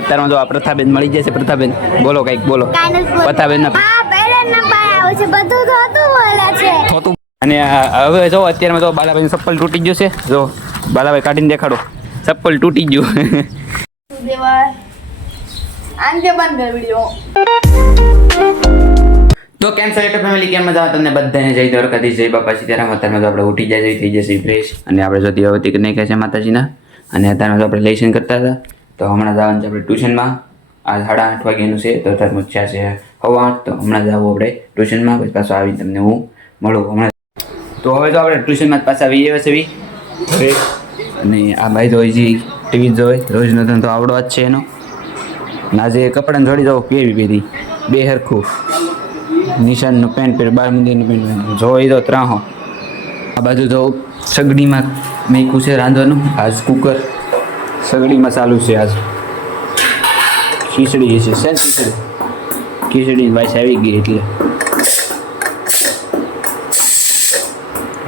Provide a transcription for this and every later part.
અત્યારમાં જો આ પ્રથાબેન મળી જશે. પ્રથાબેન બોલો કંઈક બોલો. પ્રથાબેન ના અને હવે જો અત્યારમાં તો બાલાભાઈ ચપ્પલ તૂટી ગયું છે. જો બાલાભાઈ કાઢીને દેખાડો, ચપ્પલ તૂટી ગયું. તો કેમ છો યુટ્યુબ ફેમિલી, કેમ મજા તમને બધાને જય દ્વારકાધીશ, જય બાપા સીતારામ. અત્યારમાં તો આપણે ઉઠી જાય થઈ જશે ફ્રેશ અને આપણે જો દીવાવતી કરી નાખ્યા છે માતાજીના. અને અત્યારમાં તો આપણે લેસન કરતા હતા. તો હમણાં જવાનું છે આપણે ટ્યુશનમાં. આ 8:30 વાગ્યાનું છે. તો અત્યારમાં છે 8:15. તો હમણાં જ આવું આપણે ટ્યુશનમાં, પછી પાછું આવીને તમને હું મળું હમણાં. તો હવે તો આપણે ટ્યુશનમાં પાછા આવીએ હવે. અને આ ભાઈ તો હજી ટીવી જોવે રોજનો ધંધો આવડો જ છે એનો. અને આજે કપડાને જોડી દો પહેરી બે હરખું. નિશાનનું પેન્ટ પહેર, 12 મંદિરનું પેન્ટ જોઈ દો ત્રાહો. આ બાજુ તો સગડીમાં મેકું છે રાંધવાનું. આજ કુકર સગડીમાં ચાલુ છે. આજ ખીચડી છે. ખીચડી વાઈસ આવી ગઈ એટલે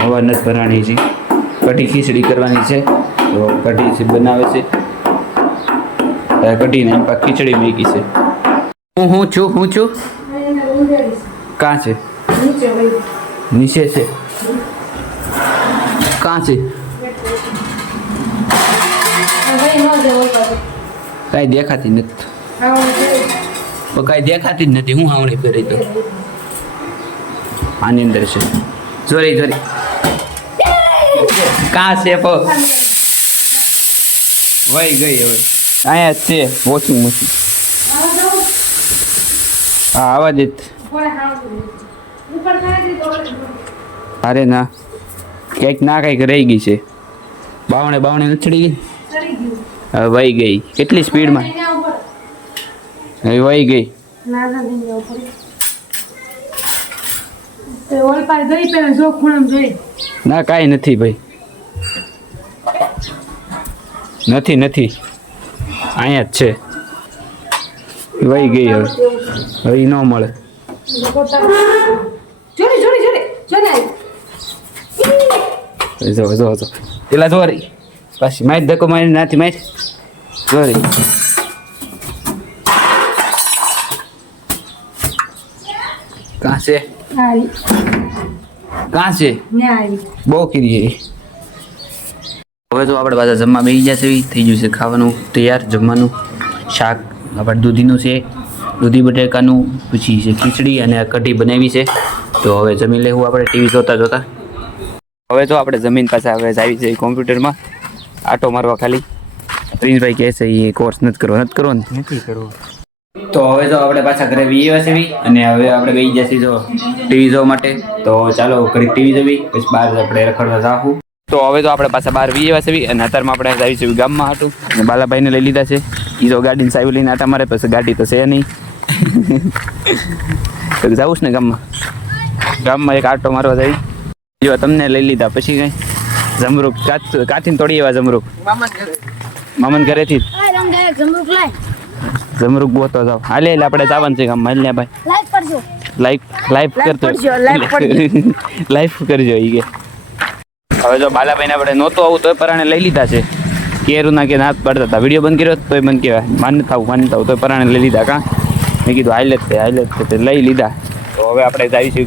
હવા નથી ભરાણી છે. કઢી ખીચડી કરવાની છે. તો કઢી બનાવે છે. કઢીને એમ પાક ખીચડી મેકી છે. હું છું કાં છે? નીચે છે. કાં છે? કાંઈ દેખાતી નથી. કાંઈ દેખાતી જ નથી. હું આવડે ફેરી તો આની અંદર છે. જોરી કાં છે? વહી ગઈ હવે. અહીંયા જ છે વોશિંગ મશીન. હા આવા જ. અરે ના, ક્યાંક ના કંઈક રહી ગઈ છે. બાવણે નથી ચડી ગઈ. હવે વહી ગઈ. કેટલી સ્પીડમાં હવે વહી ગઈ. ના કાંઈ નથી ભાઈ, નથી અહીંયા જ છે. વહી ગઈ. હવે ન મળે. જો પેલા જોરી પાછી મારી ધક્કો મારી નાથી મારી જોરી. કાં છે? બહુ કીધી. હવે તો આપણે પાછા જમવા બેસી જશે. થઈ ગયું છે ખાવાનું તૈયાર. જમવાનું શાક આપણે દૂધીનું છે, દૂધી બટેકાનું. પછી છે ખીચડી અને કઢી બનાવી છે. તો હવે જમી લેવું આપણે ટીવી જોતા. હવે તો આપણે જમીન પાછા હવે આવી છે કોમ્પ્યુટરમાં આટો મારવા. ખાલી પ્રિન્સભાઈ કહે છે એ કોર્સ નથી કરવો તો હવે તો આપણે પાછા ઘરે વીએ છે. અને હવે આપણે બેસી જશે જો ટીવી જોવા માટે. તો ચાલો ઘડી ટીવી જોવી, પછી બહાર આપણે રખડવા જાવું. તો હવે તો આપણે પાછા બહાર વીએ છે. અને અત્યારમાં આપણે આવી છે ગામમાં હતું. અને બાલાભાઈને લઈ લીધા છે. એ તો ગાડીને સાવી લઈને આટા મારે, પછી ગાડી તો છે નહીં. તો જાવું ને ગામમાં એક આટો મારવા જાય. જો તમને લઈ લીધા. પછી કઈ જમરૂક કાઠીને તોડી એવા જમરૂક મામન ઘરેથી જમરૂક ગોતો જાવ. હાલે આપણે જવાનું છે ગામમાં. હાલ ને ભાઈ લાઈવ કરજો. ઈ કે હવે જો બાલાભાઈને આપણે નહોતું આવું તોય પરાણે લઈ લીધા છે. કેરું ના કે ના પડતા હતા. વિડીયો બંધ કર્યો તોય બંધ કહેવાય. માન થવું તોય પરાણે લઈ લીધા. કાં મેં કીધું હાઈલ જ લઈ લીધા. તો હવે આપણે જઈશું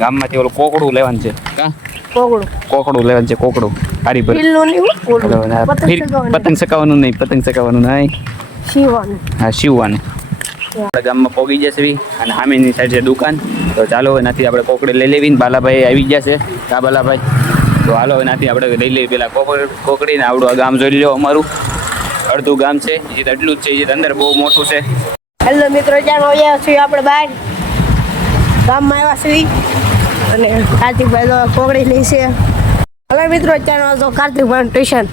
ગામમાંથી ઓલું કોકડું લેવાનું છે. કાં કોકડું લેવાનું છે. કોકડું હારી પર પતંગ ચકાવવાનું નહીં. હા શિવવાનું. આપણે ગામમાં પોગી જશે. અને સામેની સાઈડ છે દુકાન. તો ચાલો એનાથી આપણે કોકડી લઈ લેવી. બાલાભાઈ આવી જશે. કા બાલાભાઈ? તો હાલો એનાથી આપણે લઈ લઈએ પેલા કોકડીને. આવડું આ ગામ જોઈ લો અમારું. અડધું ગામ છે એ એટલું જ છે. એ અંદર બહુ મોટું છે. હેલો મિત્રો, ચાલો આવ્યા છીએ આપણે બહાર ગામમાં આવ્યા છીએ. અને કાર્તિકભાઈ તો કોકડી લઈ છે. હવે મિત્રો ચાલો તો કાર્તિકભાઈ ટ્યુશન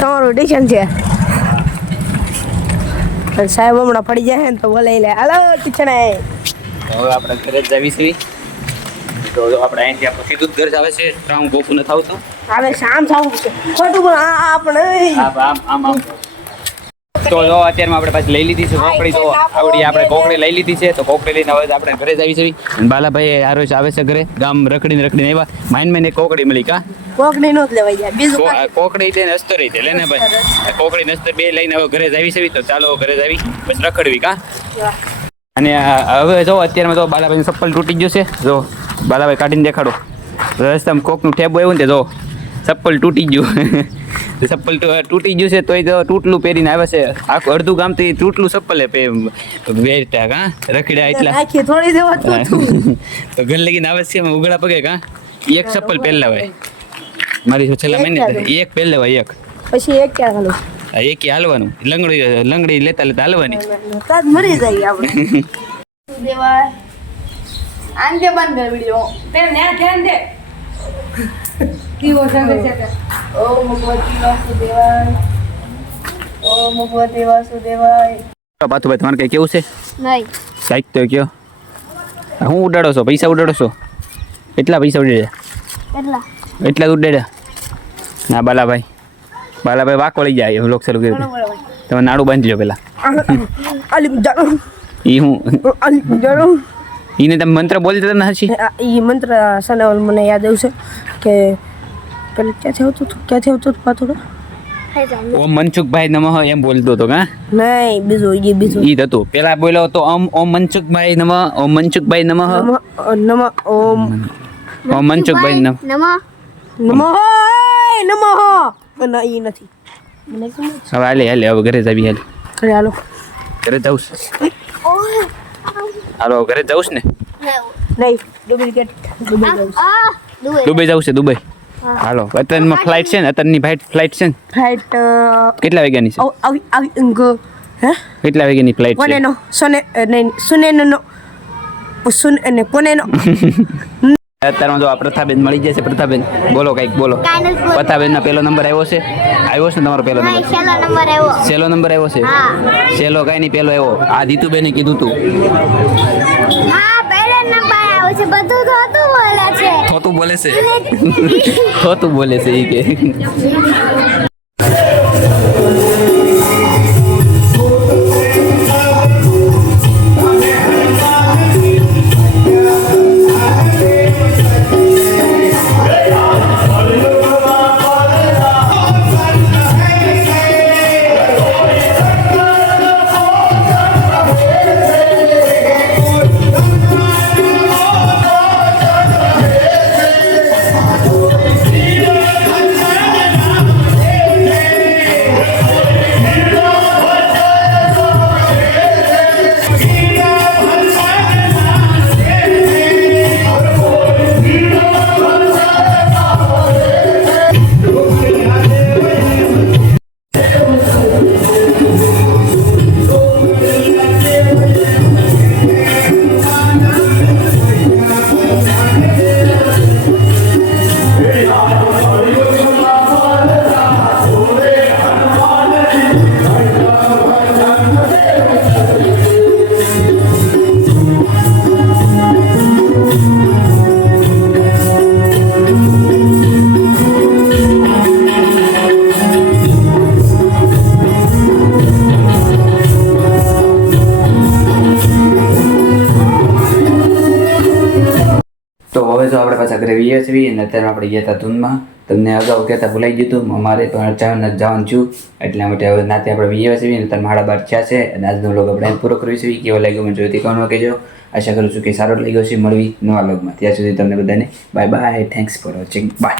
તમારું ટ્યુશન છે. સાહેબ હમણાં પડી જાય ને તો બોલાવી લે. હાલો ટ્યુશન. હવે આપણે ઘરે જ આવી છીએ. તો આપણે અહીંથી આપણે સીધું જ ઘર જ આવે છે. હું ગોપું નથી આવતું. હવે શામ સાવું છે ખોટું પણ આપણે આમ તો જો અત્યારમાં આપણે પાછી લઈ લીધી છે કોકડી. તો આવડી આપણે કોકડી લઈ લીધી છે. તો કોકડી લઈને હવે આપણે ઘરે જ આવી છે. અને બાલાભાઈ હારો આવે છે ઘરે. ગામ રખડીને આવ્યા. માઇન એક કોકડી મળી કા કોકડી નો જ લેવાઈ જાય બીજું કાંઈ. કોકડી દે ને અસ્તરી દે લે ને ભાઈ. કોકડી ને અસ્તર બે લઈને હવે ઘરે જ આવી છે. તો ચાલો ઘરે જ આવી પછી રખડવી કા. અને હવે જો અત્યારમાં તો બાલાભાઈનું ચપ્પલ તૂટી ગયું છે. જો બાલાભાઈ કાઢીને દેખાડો. રસ્તામાં કોકનું ઠેબો આવ્યું ને તે જો ચપ્પલ તૂટી ગયું. ચપ્પલ તૂટી ગયું છે તોય તો તૂટલું પહેરીને આવે છે. આખું અડધું ગામ તો તૂટલું ચપ્પલે વેરતા કા રખડ્યા એટલા. નાખી થોડી દેવા તો ઘર લગીને આવે છે ઉઘડા પગે કા. એક ચપ્પલ પહેરલા હોય મારી છેલ્લા મહિને એક પહેરલે હોય એક. પછી એક ક્યાં હાલો એક હાલવાનું લંગડી લેતા હાલવાની. કાદ મરી જાય આપણે. દેવાય આંગે બંધ વિડિયો તે ને ધ્યાન દે. દીવો સંગે છે. ઓમ ભગવતી વાસુદેવાય. ઓમ ભગવતી વાસુદેવાય. પાથુભાઈ તમારે કઈ કેવું છે? નહીં સાઈક તો કયો. હું ઉડાડો છો? પૈસા ઉડાડો છો? એટલા પૈસા ઉડાડ્યા? એટલા જ ઉડાડ્યા? ના બાલાભાઈ વાકો લઈ જાય લોક ચાલુ કર્યું. તમે નાડું બાંધી લો પેલા. અલી જાણો ઈ હું અલી જાણો ઈને તમે મંત્ર બોલતા હતા હશી. ઈ મંત્ર સનવલ મને યાદ આવશે કે પેલું ક્યાંથી આવતું પાથોડો ઓમ મનસુખભાઈ નમઃ એમ બોલતો હતો કા. નહીં બીજું ઈ હતું પેલા બોલ્યો તો ઓમ મનસુખભાઈ નમઃ ઓમ મનસુખભાઈ નમઃ નમ ઓમ મનસુખભાઈ નમઃ નમઃ ના ઈ નથી મને હવે હાલે હવે ઘરે જ આવી હાલે. ઘરે હાલો ઘરે જાઉં છે. હાલો ઘરે જાઉં છે ને. નહીં ડુપ્લિકેટ દુબઈ જાઉં છે દુબઈ. હાલો અત્યારમાં ફ્લાઇટ છે ને અત્યારની ફ્લાઇટ છે ને ફ્લાઇટ કેટલા વાગ્યાની છે? આવી હે કેટલા વાગ્યાની ફ્લાઇટ છે? કોનેનો સુનેનો સુને કોનેનો. અત્યારમાં જો આ પ્રથાબેન મળી જશે. પ્રથાબેન બોલો કઈક બોલો. પ્રથાબેન ના પેલો નંબર આવ્યો છે ને તમારો પેલો નંબર? સેલો નંબર આવ્યો છે. સેલો કઈ નહીં પેલો આવ્યો. આ દીતુબેને કીધું તું થોતું બોલે છે. થોતું બોલે છે ઈ કે. તો હવે જો આપણે પાછા ઘરે વીએ છીએ અને અત્યારે આપણે ગયા હતા ધૂનમાં. તમને અગાઉ કહેતા ભૂલાઈ ગયું હતું. અમારે પણ અચાનક જવાનું છું એટલા માટે હવે નાતે આપણે વીએ છીએ અને અત્યારે 12:30 થયા છે. અને આજનો વ્લોગ આપણે પૂરો કર્યો છે. કેવો લાગ્યો મને જોઈતી કોનો કહેજો. આશા કરું છું કે સારો લાગ્યો છે. મળવી નવા વ્લોગમાં. ત્યાં સુધી તમને બધાને bye bye. Thanks for watching. By.